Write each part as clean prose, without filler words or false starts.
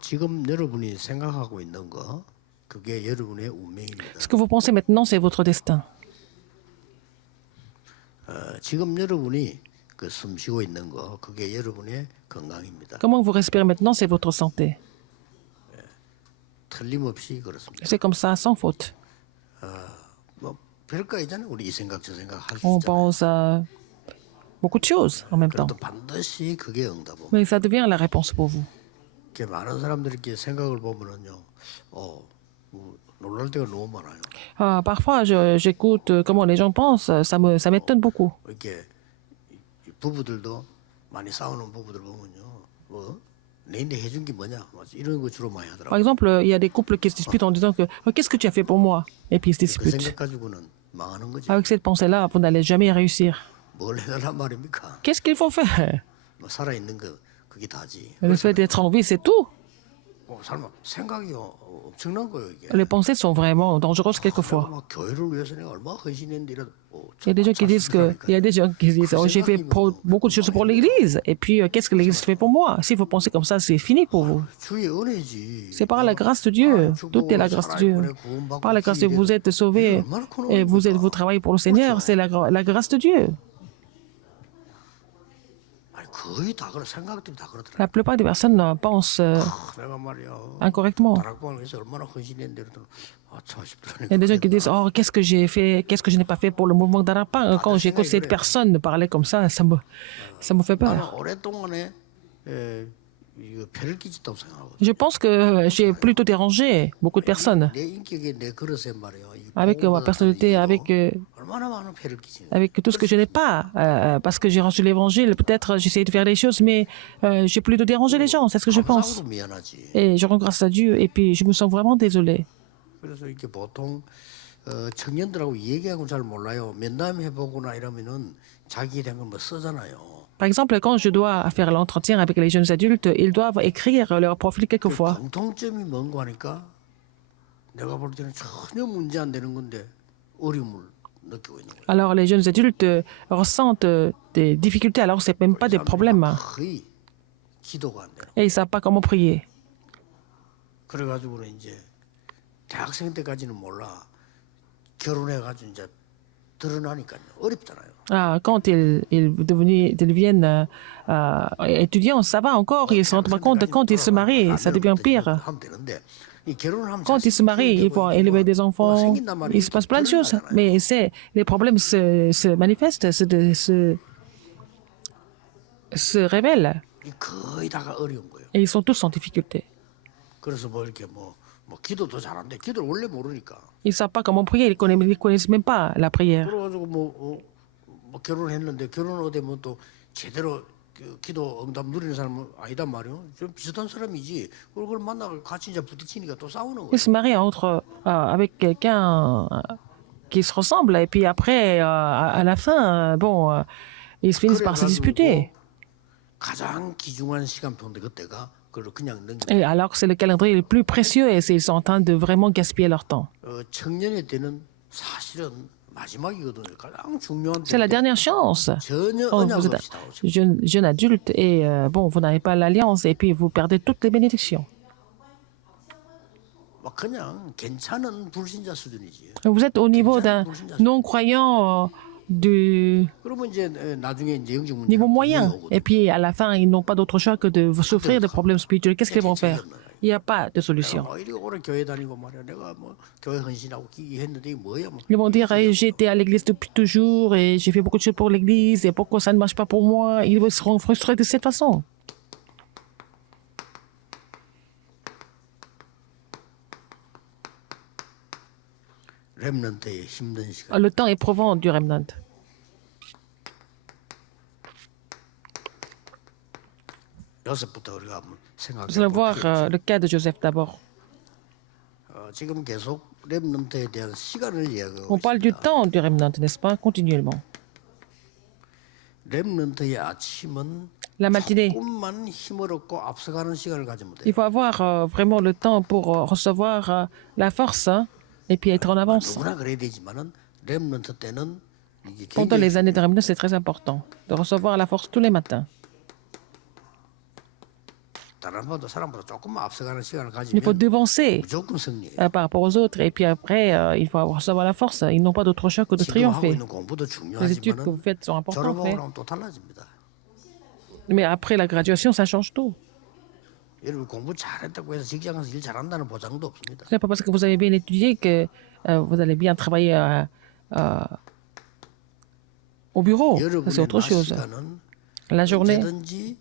지금 여러분이 생각하고 있는 거, 그게 여러분의 운명입니다. Ce que vous pensez maintenant, c'est votre destin. 지금 여러분이 그 숨 쉬고 있는 거, 그게 여러분의 건강입니다. Comment vous respirez maintenant, c'est votre santé. 틀림없이 그렇습니다. C'est comme ça, sans faute. 뭐 별거 있잖아요. 우리 이 생각 저 생각 할 수 On 있잖아요. pense à beaucoup de choses en même temps. 그래도 반드시 그게 응답은. Mais ça devient la réponse pour vous. 이렇게 많은 사람들이 이렇게 생각을 보면은요, 놀랄 때가 너무 많아요. Parfois, j'écoute comment les gens pensent, ça m'étonne beaucoup. 이렇게 이 부부들도 많이 싸우는 부부들 보면요, 내인데 해준 게 뭐냐, 이런 거 주로 많이 Par 하더라고요. exemple, il y a des couples qui se disputent en disant que qu'est-ce que tu as fait pour moi? Et puis ils se 그 disputent. 생각 가지고는 망하는 거죠. Avec cette pensée-là, vous n'allez jamais réussir. 뭘 해달란 말입니까? Qu'est-ce qu'il faut faire? 뭐 살아 있는 거 그게 다지. Le fait d'être en vie, c'est tout. 설마 생각이 엄청난 거예요 이게. Les pensées sont vraiment dangereuses quelquefois. 막 교회를 위해서 내가 얼마나 헌신했는데 이런. Il y a des gens qui disent oh, j'ai fait beaucoup de choses pour l'Église. Et puis, qu'est-ce que l'Église fait pour moi? Si vous pensez comme ça, c'est fini pour vous. 주의 은혜지. C'est par la grâce de Dieu. Tout est la grâce de Dieu. Par la grâce de Dieu, vous êtes sauvés et vous travaillez pour le Seigneur. C'est la grâce de Dieu. 아니, 거의 다 그런 생각들이 다 그렇더라. La plupart des personnes pensent 내가 말이야. incorrectement. 다락방을 위해서 얼마나 헌신했는데 그러더니 참 싶더라니. Il y a des gens qui disent oh, qu'est-ce que j'ai fait, qu'est-ce que je n'ai pas fait pour le mouvement d'Arapa. Quand j'écoute cette personne parler comme ça me fait 나는 peur. 오랫동안에 이거 배를 끼쳤다고 생각하거든. Je pense que j'ai plutôt dérangé beaucoup de personnes. 내 인격에 내 그릇에 말이야. Avec ma personnalité, 얼마나 많은 배를 끼치는. avec tout ce que je n'ai pas. Parce que j'ai reçu l'évangile, peut-être j'essaie de faire des choses, mais j'ai plutôt dérangé les gens, c'est ce que je pense. 감사하고도 미안하지. Et je rends grâce à Dieu, et puis je me sens vraiment désolée. 그래서 이렇게 보통 청년들하고 얘기하고 잘 몰라요. 면담해보거나 이러면은 자기에 대한 거 뭐 쓰잖아요. Par exemple, quand je dois faire l'entretien avec les jeunes adultes, ils doivent écrire leur profil quelquefois. 공통점이 뭔가 하니까 내가 볼 때는 전혀 문제 안 되는 건데 어려움을 느끼고 있는 거예요. Alors les jeunes adultes ressentent des difficultés, alors c'est même pas des problèmes. 거의 기도가 안 되는. Et ils ne savent pas comment prier. 그래가지고는 이제 대학생 때까지는 몰라. 결혼해가지고 이제 드러나니까요. 어렵잖아요. Quand ils deviennent étudiants, ça va encore, ils se rendent pas compte. Quand ils se marient, ça devient pire. 하면 되는데 이 결혼을 하면 Quand ils se marient, ils vont élever des enfants, il se passe plein de choses. Mais les problèmes se manifestent, se révèlent. 거의 다가 어려운 거예요. Et ils sont tous en difficulté. 그래서 뭐 이렇게 뭐 기도도 잘하는데 기도를 원래 모르니까. Ils ne savent pas comment prier, ils ne connaissent même pas la prière. 그래가지고 뭐 결혼했는데 결혼하고 되면 또 제대로 기도 응답 누리는 사람은 아니단 말이에요. 좀 비슷한 사람이지. 그걸 만나고 같이 이제 부딪히니까 또 싸우는 거예요. Ils se marient avec quelqu'un qui se ressemble, et puis après, à la fin, ils finissent par se disputer. 가장 귀중한 시간표인데 그때가 그걸 그냥 넘겨. Et alors que c'est le calendrier le plus précieux, et ils sont en train de vraiment gaspiller leur temps. 청년의 때는 사실은 마지막이거든요. 가장 중요한 C'est la 때인데 dernière chance. 전혀 Oh, 언약 vous êtes 없이 나오죠. jeune adulte et vous n'avez pas l'alliance et puis vous perdez toutes les bénédictions. 막 그냥 괜찮은 불신자 수준이지. Vous êtes au niveau d'un non-croyant du 그러면 이제 나중에 이제 영적 문제 niveau moyen. Et puis à la fin, ils n'ont pas d'autre choix que de souffrir de problèmes spirituels. Qu'est-ce qu'ils vont faire? Il n'y a pas de solution. 이리 오래 교회 다니고 말이야. 내가 뭐 교회 헌신하고 기기했는데 이게 뭐야? 뭐. Ils vont dire j'ai été à l'église depuis toujours et j'ai fait beaucoup de choses pour l'église et pourquoi ça ne marche pas pour moi? Ils seront frustrés de cette façon. 렘넌트의 힘든 시간. Le temps éprouvant du remnant. 요셉부터 우리가 한번 생각해 Nous allons voir 볼게요. le cas de Joseph d'abord. 지금 계속 렘넌트에 대한 시간을 이야기하고 On parle du 있습니다. temps du remnant, n'est-ce pas? Continuellement. 렘넌트의 아침은 La matinée. 조금만 힘을 얻고 앞서가는 시간을 가지면 돼요. Il faut avoir vraiment le temps pour recevoir la force et puis être en avance. 누구나 그래야 되지만은 렘넌트 때는 이게 Pendant 굉장히 les années de remnant, c'est très important de recevoir la force tous les matins. 다른 사람보다 조금만 앞서가는 시간을 Il faut 가지면 devancer 무조건 승리해요. par rapport aux autres. Et puis après, il faut savoir la force. Ils n'ont pas d'autre choix que de 지금 하고 triompher. 있는 공부도 Les études que vous 중요하지만 faites sont importantes, 졸업하고 나면 또 달라집니다. mais après la graduation, ça change tout. 여러분 공부 잘했다고 해서 직장에서 일 잘한다는 보장도 없습니다. Ce n'est pas parce que vous avez bien étudié que vous allez bien travailler au bureau. Ça, c'est 여러분의 autre 낮 chose. 시간은 La journée, 언제든지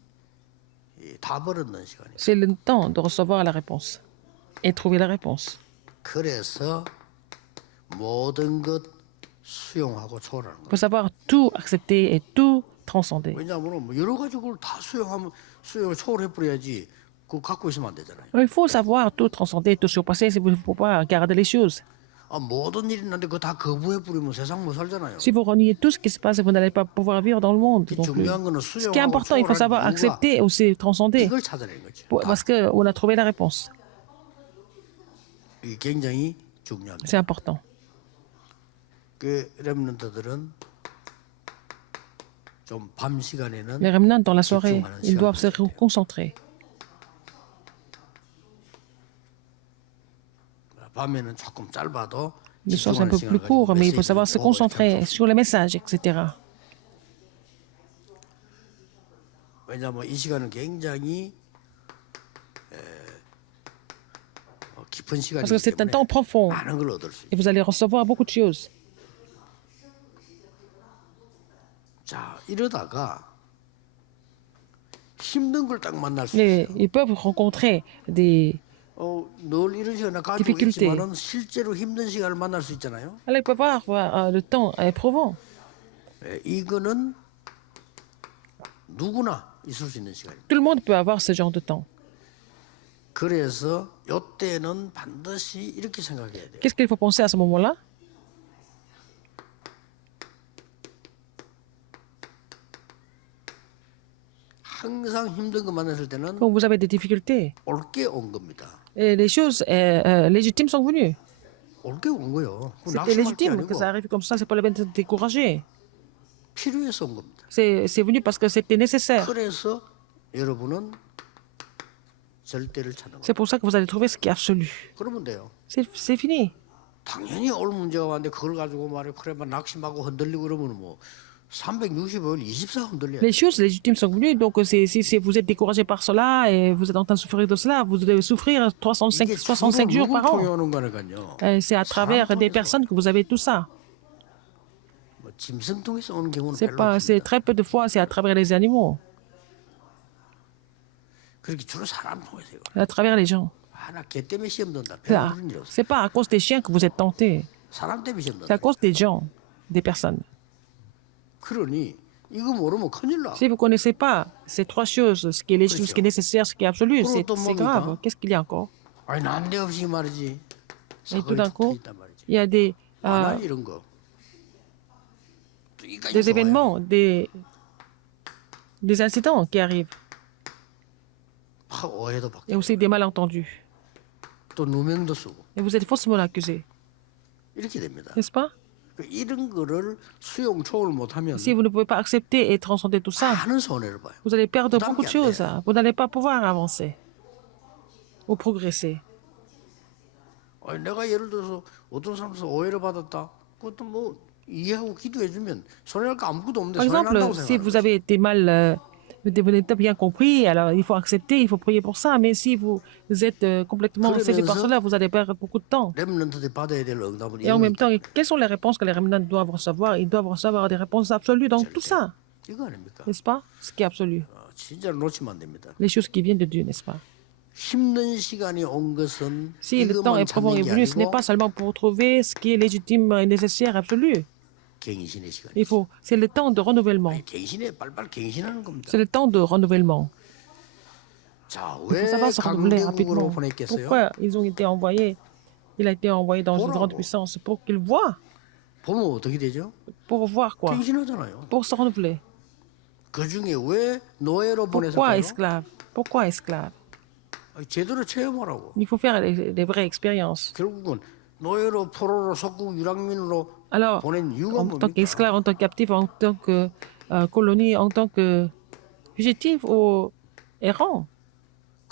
답을 얻는 시간이에요. c'est le temps de recevoir la réponse et trouver la réponse. 그래서 모든 것 수용하고 초월하는 Il 거예요. faut savoir tout accepter et tout transcender. 왜냐하면 뭐 여러 가지 걸 다 수용을 초월해 버려야지 그거 갖고 있으면 안 되잖아요. Il faut savoir tout transcender, tout surpasser si vous ne pouvez pas garder les choses. 아, 모든 일이 있는데 그거 다 거부해 버리면 세상 못 살잖아요. Si vous reniez tout ce qui se passe, vous n'allez pas pouvoir vivre dans le monde non plus. 중요한 거는 Ce qui est 수용하고 important, il faut savoir 초월하는 이유가 accepter et aussi transcender 이걸 찾아내는 거죠. parce qu'on a trouvé la réponse. 이게 굉장히 중요합니다. C'est important. 그 렘넌트들은 좀 밤 시간에는 Les remnants, dans la soirée, ils doivent se concentrer. 밤에는 조금 짧아도 Le soir, c'est un 집중하는 peu 시간을 plus 가지고 court, mais il faut savoir se 메시지를 보고 concentrer 이렇게 sur les messages, etc. 왜냐하면 이 시간은 굉장히 깊은 Parce que 시간이기 c'est un 때문에 temps profond 많은 걸 얻을 수 있어요. et vous allez recevoir beaucoup de choses. 자, 이러다가 힘든 걸 딱 만날 수 Mais 있어요. ils peuvent rencontrer des... 늘 이런 시간을 가지고 difficulté. 있지만은 실제로 힘든 시간을 만날 수 있잖아요. Alors, ils peuvent avoir le temps éprouvant. 이거는 누구나 있을 수 있는 시간입니다. Tout le monde peut avoir ce genre de temps. 그래서 이때는 반드시 이렇게 생각해야 돼요. Qu'est-ce qu'il faut penser à ce moment-là? 항상 힘든 거 만났을 때는 Quand vous avez des difficultés, 올 게 온 겁니다. et les choses légitimes sont venues. 올 게 온 거예요. 그거 C'était 낙심할 게 légitime 아니고 que ça arrive comme ça, c'est pas la peine de se décourager. 필요해서 온 겁니다. C'est venu parce que c'était nécessaire. 그래서 여러분은 절대를 찾는 거예요. C'est pour ça que vous allez trouver ce qui est absolu. 그러면 돼요. C'est fini. 당연히 올 문제가 왔는데 그걸 가지고 말해 그래 막 낙심하고 흔들리고 그러면 뭐 365일 24 흔들려야 돼. Les choses légitimes sont venues, donc si vous êtes découragé par cela et vous êtes en train de souffrir de cela, vous devez souffrir 65 jours par 통해 an. 오는 거니까요. C'est à travers des personnes que vous avez tout ça. 뭐 짐승 통해서 오는 경우는 C'est 별로 pas, c'est 없습니다. très peu de fois, c'est à travers les animaux, 그렇게 주로 사람 통해서 이거. à travers les gens. 하나 개 때문에 시험 든다. C'est 별로 그런 일 없어. c'est pas à cause des chiens que vous êtes tentés, 사람 때문에 시험 c'est 든다. à cause des gens, des personnes. 그러니 이거 모르면 큰일 나. Si vous ne connaissez pas ces trois choses, ce qui est légitime, ce qui est nécessaire, ce qui est absolu, c'est grave. Qu'est-ce qu'il y a encore? 아니 난데없이 말이지. Et 사고를 tout d'un coup, 있단 말이지. il y a 안 이런 거. 또 이까지 des 좋아요. événements, des incidents qui arrivent, 막 오해도 받고 et aussi des malentendus. 또 누명도 쓰고 Et vous êtes faussement accusé, 이렇게 됩니다. n'est-ce pas? 그 이런 거를 수용 초월 못하면 Si vous ne pouvez pas accepter et transcender tout ça, 많은 손해를 봐요. vous allez perdre Tant beaucoup de qu'il y a choses. Vous n'allez pas pouvoir avancer ou progresser. 아니, 내가 예를 들어서 어떤 사람에서 오해를 받았다. 그것도 뭐 이해하고 기도해주면 손해할 거 아무것도 없는데 Par exemple, 손해난다고 si vous 생각하는 거지. avez été mal, vous n'avez pas bien compris, alors il faut accepter, il faut prier pour ça. Mais si vous êtes complètement séduit par cela, vous allez perdre beaucoup de temps. 렘넌트들이 받아야 될 응답은 Et en même temps, 이겁니다. quelles sont les réponses que les remnants doivent recevoir? Ils doivent recevoir des réponses absolues dans tout ça, 이거 아닙니까? n'est-ce pas? Ce qui est absolu. 진짜로 놓치면 안 됩니다. Les choses qui viennent de Dieu, n'est-ce pas? 힘든 시간이 온 것은 Si le temps 이것만 éprouvant est 찾는 게 venu, ce n'est 아니고 pas seulement pour trouver ce qui est légitime et nécessaire, absolu. 갱신의 시간이. C'est le temps de renouvellement. 갱신에 빨빨 갱신하는 겁니다. C'est le temps de renouvellement. 자, Il faut 왜 savoir se renouveler 강대국으로 rapidement. 보냈겠어요? Pourquoi ils ont été envoyés? Il a été envoyé dans une Pour- grande puissance pour qu'ils voient. 보면 어떻게 되죠? Pour voir quoi? 갱신하잖아요. Pour se renouveler. 그 중에 왜 노예로 Pourquoi 보냈을까요? esclave? Pourquoi esclave? 제대로 체험하라고. Il faut faire des vraies expériences. 결국은 노예로 포로로 속국 유랑민으로 Alors, 보낸 이유가 en tant 뭡니까? qu'esclave, en tant que captif, en tant que colonie, en tant que fugitif ou errant,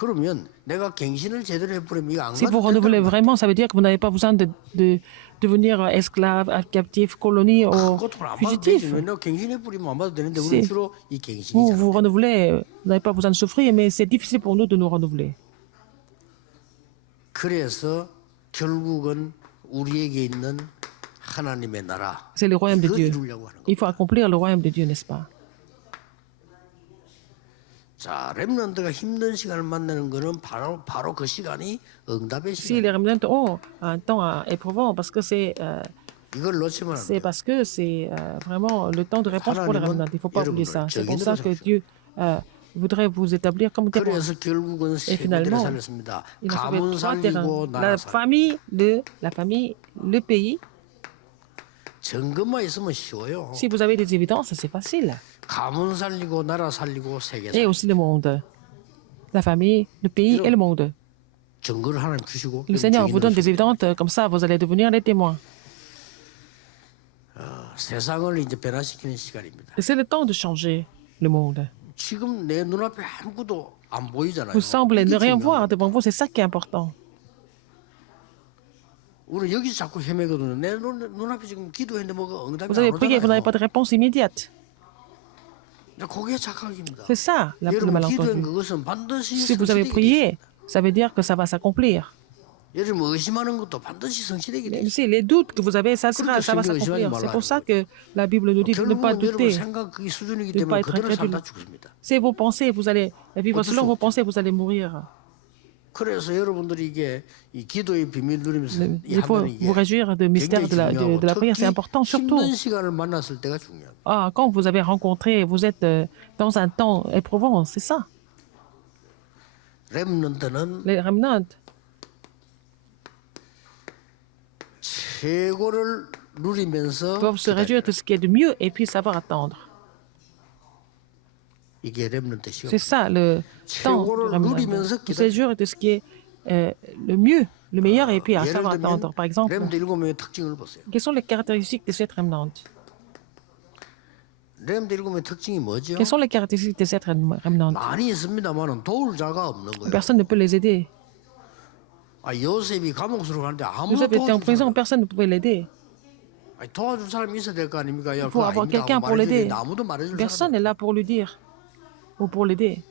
그러면 내가 갱신을 제대로 해버리면 이거 안 Si vous 가도 renouvelez 된다는 vraiment, ça veut dire que vous n'avez pas besoin de devenir esclave, captif, colonie ou 그것도 안 봐도 되지. fugitif. 왜 내가 갱신해버리면 안 봐도 되는데 Si. 우리는 주로 이 Vous 갱신이잖아. vous renouvelez, vous n'avez pas besoin de souffrir, mais c'est difficile pour nous de nous renouveler. 그래서 결국은 우리에게 있는 하나님의 나라 C'est le royaume de 이거 Dieu. 이루려고 하는 거. Il faut accomplir le royaume de Dieu, n'est-ce pas? 자, 렘넌트가 힘든 시간을 만나는 거는 바로 그 시간이 응답의 Si 시간. les remnants ont un temps éprouvant, parce que 이걸 놓치면 안 c'est 돼요. parce que c'est vraiment le temps de réponse pour les remnants. Il ne faut pas oublier ça. C'est pour ça que Dieu voudrait vous établir comme témoin. 그래서 결국은 세 군데를 finalement, 살렸습니다. Il a sauvé 가문 3 terrains. 살리고 La 나라 살리고. famille, le pays. 증거만 있으면 쉬워요. Si vous avez des évidences, c'est facile. 가문 살리고 나라 살리고 세계 Et 살리고. aussi le monde. La famille, le pays et le monde. 증거를 하나님 주시고 Le Seigneur vous donne des évidences, comme ça vous allez devenir les témoins. 세상을 이제 변화시키는 시간입니다. Et c'est le temps de changer le monde. 지금 내 눈앞에 아무것도 안 보이잖아요. Vous semblez ne 이게 rien 중요한 voir 거예요. devant vous, c'est ça qui est important. 우리 여기서 자꾸 헤매거든요. 내 눈앞에 지금 기도했는데 뭐가 응답이 Vous 안 avez prié, vous n'avez 오잖아요. pas de réponse immédiate. 그게 착각입니다. C'est ça le 여러분 기도한 malentendu. 그것은 반드시 Si vous avez 성취되게 돼 prié, ça veut dire que ça va s'accomplir. 여러분 의심하는 것도 반드시 성취되게 돼 Mais si les doutes que vous avez, ça va 성경에 s'accomplir. 의심하지 C'est pour ça 말라는 que la Bible nous dit de ne pas 결국은 여러분 douter. 생각 그게 수준이기 de 때문에 pas être 그대로 incrédule. 살다 죽습니다. C'est vos pensées, vous allez vivre selon vos pensées, vous allez mourir. 그래서 여러분들이 이게 이 기도의 비밀 누리면서 이 Il faut 하면 이게 vous réjouir du mystère 굉장히 de la prière, c'est 중요하고 important, 특히 surtout 힘든 시간을 만났을 때가 중요합니다. quand vous avez rencontré, vous êtes dans un temps éprouvant, c'est ça. 렘넌트는 Les remnants 최고를 누리면서 doivent se réjouir de ce qui est de mieux et puis savoir attendre. 이게 렘넌트 시간. C'est ça le temps du remnant. De se réjouir de ce qui est le mieux, le meilleur et puis à 예를 savoir 들면 attendre. Par exemple, 렘넌트 7명의 특징을 보세요. quelles sont les caractéristiques de cette remnant? 렘넌트 7명의 특징이 뭐죠? Quelles sont les caractéristiques de cette remnant? 많이 있습니다만은 도울 자가 없는 거예요. Personne ne peut les aider. 요셉이 감옥으로 가는데 아무도 Joseph était en 도와줄 prison, 사람, personne ne pouvait l'aider. 도와줄 사람이 있어야 될 거 아닙니까? 야, Il faut 그거 avoir 아닙니다 quelqu'un 하고 pour l'aider. 말해주는데 아무도 말해줄 Personne 사람. n'est là pour lui dire ou pour l'aider.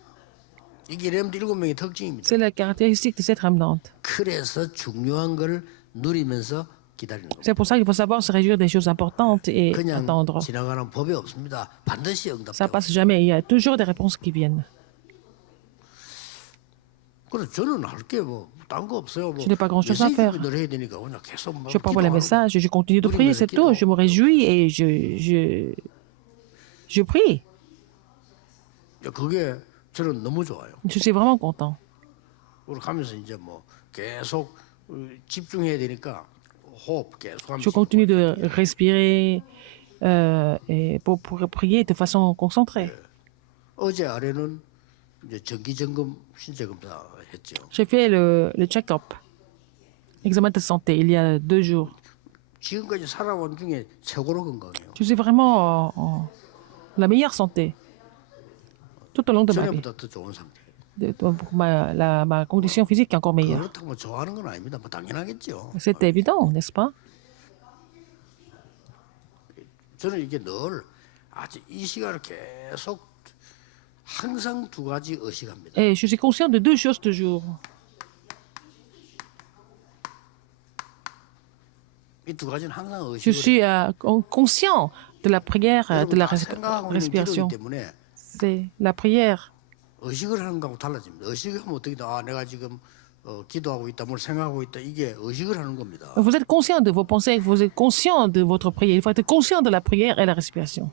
이게 렘넌트 7명의 특징입니다. C'est la caractéristique de cette remnant. 그래서 중요한 걸 누리면서 기다리는 겁니다. C'est pour ça qu'il faut savoir se réjouir des choses importantes et 그냥 attendre. 지나가는 법이 없습니다. 반드시 응답. Ça passe jamais. Il y a toujours des réponses qui viennent. 그래 저는 할게 뭐딴 거 없어요. 뭐 Je n'ai pas grand-chose à faire. 늘 해야 되니까 그냥 계속 뭐 Je parle les 기도하고. messages, je continue de prier, c'est tout. Je me réjouis et je prie. 그게 저는 너무 좋아요. Je suis vraiment content. 우리 가면서 이제 뭐 계속 집중해야 되니까 호흡 계속 Je 하면서 continue de respirer et pour prier de façon concentrée. 어제 아래는 이제 정기 점검 신체 검사 했죠. J'ai fait le check-up, examen de santé, il y a 2 jours. 지금까지 살아온 중에 최고로 건강해요. Je suis vraiment en la meilleure santé tout au long de ma vie. 전에보다 더 좋은 상태. Ma condition physique est encore meilleure. 그렇다고 뭐 좋아하는 건 아닙니다. 뭐 당연하겠죠. C'est évident, n'est-ce pas? 저는 이게 늘 아주 이 시간을 계속 항상 두 가지 의식합니다. Et je suis conscient de 2 choses toujours. 이 두 가지는 항상 Je 의식을 suis conscient de la prière, de la 생각하고 있는 기도이기 respiration. 때문에 C'est la prière. 의식을 하는 거하고 달라집니다. 의식을 하면 어떻게 돼? 내가 지금 기도하고 있다, 뭘 생각하고 있다. 이게 의식을 하는 겁니다. Vous êtes conscient de vos pensées, vous êtes conscient de votre prière. Il faut être conscient de la prière et la respiration.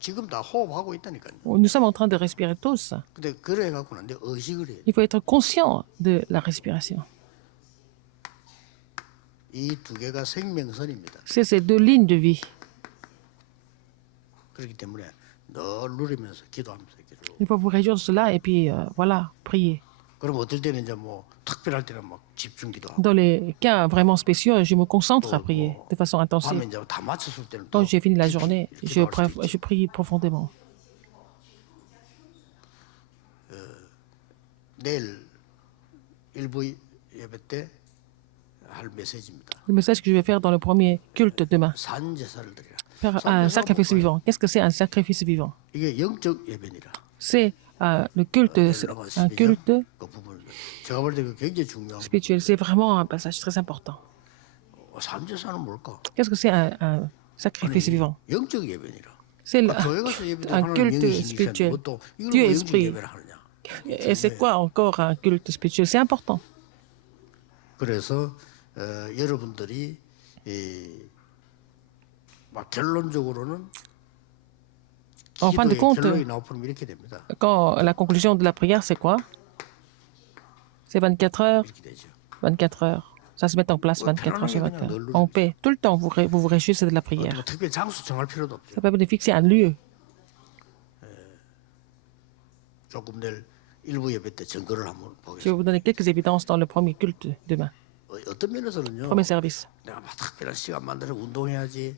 지금 다 호흡하고 있다니까요. Nous sommes en train de respirer tous. 근데 그래 갖고는 안 돼. 의식을 해. Il faut être conscient de la respiration. 이 두 개가 생명선입니다. C'est ces 2 lignes de vie. 그렇기 때문에 늘 누리면서 기도하면서 기도. Il faut vous réjouir de cela et puis voilà, prier. 그럼 어떨 때는 이제 뭐 특별할 때는 막 집중 기도하고. Dans les cas vraiment spéciaux, je me concentre à prier de façon 밤에 intensive. 이제 다 마쳤을 때는 또 Quand j'ai fini la journée, 기도할 수도 있죠. je prie profondément. 내일 일부 예배 때 할 메시지입니다. Le message que je vais faire dans le premier culte demain. 산 제사를 드리라. Faire un sacrifice vivant. Qu'est-ce que c'est un sacrifice vivant? 이게 영적 예배니라. C'est le culte, un culte 그 부분 제가 볼 때 그 굉장히 중요한. spirituel. C'est vraiment un passage très important. 산 제사는 뭘까? Qu'est-ce que c'est un sacrifice vivant? 영적 예배니라. C'est 교회 가서 예배도 un 하나님 culte 영이시니까 spirituel. 뭐또 이걸 Dieu 왜 est 영적 esprit. 예배를 하느냐? Et c'est quoi encore un culte spirituel? C'est important. 그래서 여러분들이 막 결론적으로는 En fin de 기도의 compte, 결론이 나오면 이렇게 됩니다. quand la conclusion de la prière, c'est quoi? C'est 24 heures, 이렇게 되죠. 24 heures. Ça se met en place 24 heures sur 24 heures. En paix. Tout le temps, vous vous réjouissez de la prière. 뭐 특별히 장소 정할 필요도 없죠. Ça permet de fixer un lieu. 조금 내일 일부 예배 때 증거를 한번 Je vais 보겠습니다. vous donner quelques évidences dans le premier culte demain. 어떤 면에서는요. Premier service. 내가 막 특별한 시간 만들어 운동해야지.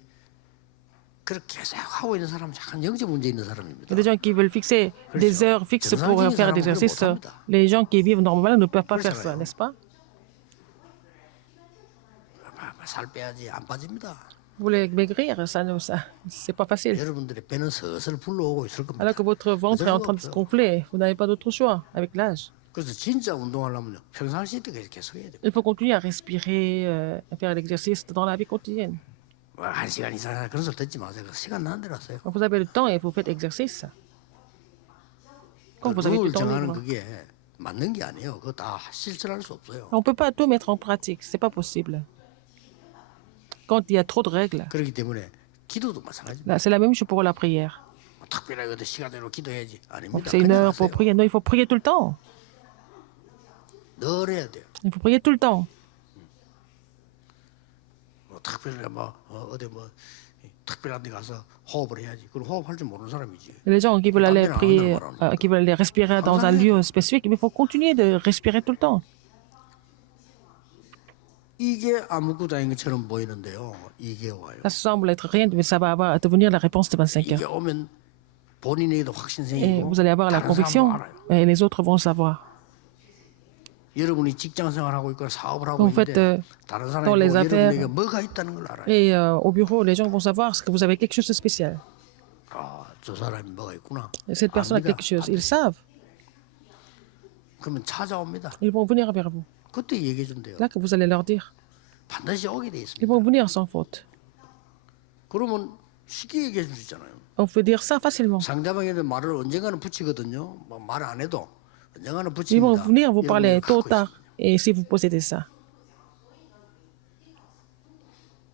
그렇게 계속 하고 있는 사람은 약간 영적 문제 있는 Il y 사람입니다. a des gens qui veulent fixer des heures fixes pour faire des exercices. Les gens qui vivent normalement ne peuvent pas faire ça, n'est-ce pas? 살 빼야지 안 빠집니다. Vous voulez maigrir, c'est pas facile. 여러분들의 배는 슬슬 불러오고 있을 겁니다. Alors que votre ventre est en train de se gonfler, vous n'avez pas d'autre choix avec l'âge. 그래서 진짜 운동하려면 평상시 때 계속 해야 돼요. Il faut continuer à respirer, à faire l'exercice dans la vie quotidienne. 한 시간 이상 그런 소리 듣지 마세요. 시간 나는 대로 하세요. Quand vous avez le temps et vous faites exercice, quand vous avez 룰 du temps 정하는 libre. 그게 맞는 게 아니에요. 그거 다 실천할 수 없어요. On ne peut pas tout mettre en pratique, c'est pas possible. Quand il y a trop de règles, 그렇기 때문에 기도도 마찬가지입니다. là, c'est la même chose pour la prière. 특별하게 어떤 시간대로 기도해야지 Donc 아닙니다. c'est une 그냥 heure pour 하세요. prier. Non, il faut prier tout le temps. 늘 해야 돼요. Il faut prier tout le temps. 뭐 특별히 어디 뭐 특별한 데 가서 호흡을 해야지. 그럼 호흡할 줄 모르는 사람이지. Les gens qui veulent aller prier, qui veulent aller respirer dans un lieu spécifique, mais il faut continuer de respirer tout le temps. 이게 아무것도 아닌 것처럼 보이는데요. 이게 와요. Ça semble être rien, mais ça va devenir la réponse de 25 이게 heures. 오면 본인에게도 확신 Et 생기고 vous allez avoir la 다른 conviction, 사람도 알아요. et les autres vont le savoir. 여러분이 직장 생활하고 있고 사업을 하고 En fait, 있는데 다른 사람이 dans les 보고 affaires, 여러분에게 뭐가 있다는 걸 알아요. Et au bureau, les gens vont savoir que vous avez quelque chose de spécial. 저 사람이 뭐가 있구나. Et cette personne a 압니다. quelque chose. Ils savent. 그러면 찾아옵니다. Ils vont venir vers vous. 그때 얘기해 준대요. Là que vous allez leur dire. 반드시 오게 돼 Ils 있습니다. vont venir sans faute. 그러면 쉽게 얘기해 줄 수 있잖아요. On peut dire ça facilement. 상대방에게 말을 언젠가는 붙이거든요. 말 안 해도 언젠가는 Ils vont 붙입니다. venir vous parler tôt ou 갖고 tard. 있습니다. Et si vous possédez ça,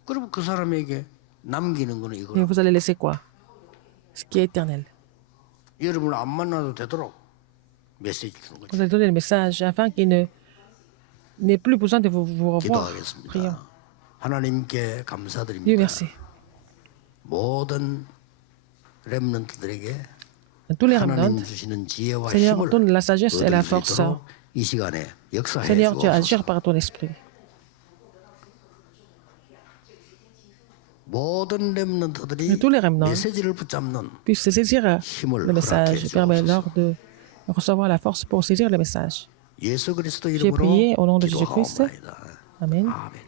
그러면 그 사람에게 남기는 거는 et 이거예요. vous allez laisser quoi? Ce qui est éternel. 여러분을 안 만나도 되도록 메시지 주는 거죠. Vous allez donner le message afin qu'il n'ait plus besoin de vous revoir. Prions. 기도하겠습니다. 하나님께 Dieu 감사드립니다. merci. 모든 렘넌트들에게 À tous les 하나님 remnants, 주시는 지혜와 Seigneur, 힘을 donne la sagesse et la 얻을 수 force. 있도록 이 시간에 역사해 Seigneur, tu agis 주옵소서. par ton esprit. 모든 렘넌트들이 tous les remnants 메시지를 붙잡는 Puissent saisir 힘을 le message. 허락해 Permets-leur 주옵소서. de recevoir la force pour saisir le message. 예수 그리스도 J'ai 이름으로 prié au nom de Jésus-Christ. 기도하옵나이다. Amen. 아멘.